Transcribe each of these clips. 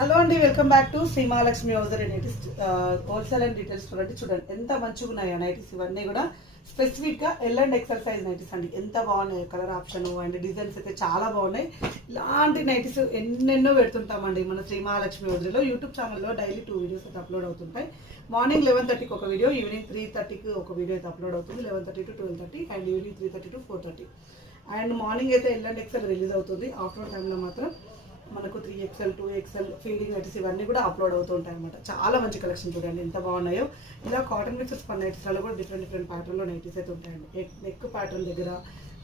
Hello అండి, welcome back to Sri Mahalakshmi హౌజర్ nighties wholesale and retail store అండి. చూడండి ఎంత మంచిగా ఉన్నాయో నైటీస్. ఇవన్నీ కూడా స్పెసిఫిక్ గా L and XL size nighties అండి. ఎంత బాగున్నాయి, కలర్ ఆప్షన్ అండ్ డిజైన్స్ అయితే చాలా బాగున్నాయి. ఇలాంటి నైటీస్ ఎన్నెన్నో పెడుతుంటామండి మన శ్రీమహాలక్ష్మి హౌజర్లో. యూట్యూబ్ ఛానల్లో డైలీ 2 వీడియోస్ అయితే అప్లోడ్ అవుతుంటాయి. మార్నింగ్ 11:30కి ఒక వీడియో, ఈవినింగ్ 3:30కి ఒక వీడియో అయితే అప్లోడ్ అవుతుంది. 11:30 to 12:30 and evening 3:30 to 4:30. And morning అయితే ఎల్ అండ్ ఎక్సెల్ రిలీజ్ అవుతుంది. ఆఫ్టర్నూన్ టైంలో మాత్రం మనకు 3XL 2XL ఫీడింగ్ నైటీస్ ఇవన్నీ కూడా అప్లోడ్ అవుతూ ఉంటాయి అనమాట. చాలా మంచి కలెక్షన్ చూడండి ఎంత బాగున్నాయో. ఇలా కాటన్ మిక్సెస్ పర్ నైటీస్లలో కూడా డిఫరెంట్ ప్యాటర్న్లో నైటీస్ అయితే ఉంటాయండి. నెక్ ప్యాటర్న్ దగ్గర,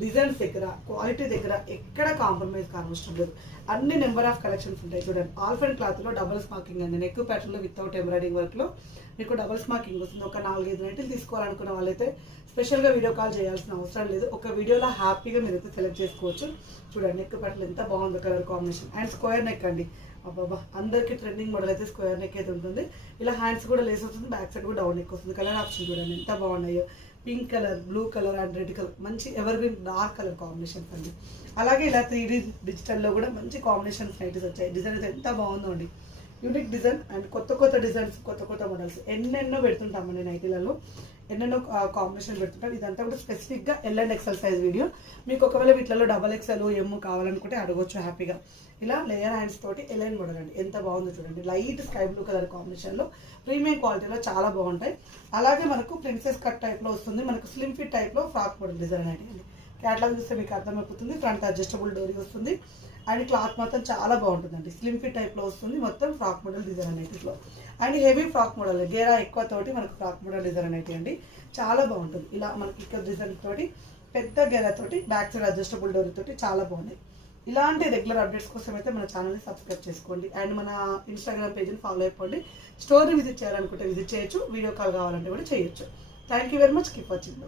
డిజైన్స్ దగ్గర, క్వాలిటీ దగ్గర ఎక్కడ కాంప్రమైజ్ కానవసరం లేదు. అన్ని నెంబర్ ఆఫ్ కలెక్షన్స్ ఉంటాయి చూడండి. ఆల్ఫెండ్ క్లాత్లో డబుల్ స్మాకింగ్ అండి. నెక్ ప్యాటర్న్లో వితౌట్ ఎంబ్రాయిడింగ్ వర్క్లో మీకు డబుల్ స్మాకింగ్ వస్తుంది. ఒక 4-5 నైటీలు తీసుకోవాలనుకున్న వాళ్ళైతే స్పెషల్గా వీడియో కాల్ చేయాల్సిన అవసరం లేదు. ఒక వీడియోలో హ్యాపీగా మీరైతే సెలెక్ట్ చేసుకోవచ్చు. చూడండి నెక్ ప్యాటర్న్ ఎంత బాగుందో, colour combination. And square neck అండి. అబ్బాబా, అందరికీ ట్రెండింగ్ మోడల్ అయితే స్క్వేర్ నెక్ అయితే ఉంటుంది. ఇలా హ్యాండ్స్ కూడా లేస్ వస్తుంది, బ్యాక్ సైడ్ కూడా డౌన్ నెక్ వస్తుంది. కలర్ ఆప్షన్ చూడండి ఎంత బాగున్నాయో. Pink colour, blue colour and red colour, మంచి ever green dark colour combinations అండి. అలాగే ఇలా 3D డిజిటల్లో కూడా మంచి కాంబినేషన్స్ నైటీస్ వచ్చాయి. డిజైన్ అయితే ఎంత బాగుందో అండి. యూనిక్ డిజైన్ అండ్ కొత్త డిజైన్స్, కొత్త మోడల్స్ ఎన్నెన్నో పెడుతుంటామండి నైటీలలో. ఎన్నెన్నో కాంబినేషన్ పెడుతుంటాం. ఇదంతా కూడా స్పెసిఫిక్గా L and XL size video. మీకు ఒకవేళ వీటిలో XXL M కావాలనుకుంటే అడగొచ్చు హ్యాపీగా. ఇలా లేయర్ హ్యాండ్స్ తోటి ఎలైన్ మోడల్ అండి. ఎంత బాగుందో చూడండి. లైట్ స్కై బ్లూ కలర్ కాంబినేషన్లో ప్రీమియం క్వాలిటీలో చాలా బాగుంటాయి. అలాగే మనకు ప్రిన్సెస్ కట్ టైప్లో వస్తుంది. మనకు స్లిమ్ ఫిట్ టైప్లో ఫ్రాక్ మోడల్ డిజైన్ అండి. క్యాట్లాగ్ చూస్తే మీకు అర్థమైపోతుంది. ఫ్రంట్ అడ్జస్టబుల్ డోరీ వస్తుంది అండ్ క్లాత్ మొత్తం చాలా బాగుంటుందండి. స్లిమ్ ఫిట్ టైప్లో వస్తుంది. మొత్తం ఫ్రాక్ మోడల్ డిజైన్ అనేటిలో అండ్ హెవీ ఫ్రాక్ మోడల్ గేరా ఎక్కువ తోటి మనకు ఫ్రాక్ మోడల్ డిజైన్ అనేటి అండి. చాలా బాగుంటుంది. ఇలా మనకి ఇక్కడ డిజైన్ తోటి పెద్ద గేరా తోటి బ్యాక్ సైడ్ అడ్జస్టబుల్ డోరీ తోటి చాలా బాగున్నాయి. ఇలాంటి రెగ్యులర్ అప్డేట్స్ కోసం అయితే మన ఛానల్ని సబ్స్క్రైబ్ చేసుకోండి అండ్ మన ఇన్స్టాగ్రామ్ పేజ్ని ఫాలో అయిపోండి. స్టోర్ని విజిట్ చేయాలనుకుంటే విజిట్ చేయొచ్చు. వీడియో కాల్ కావాలంటే కూడా చేయొచ్చు. Thank you very much. Keep watching.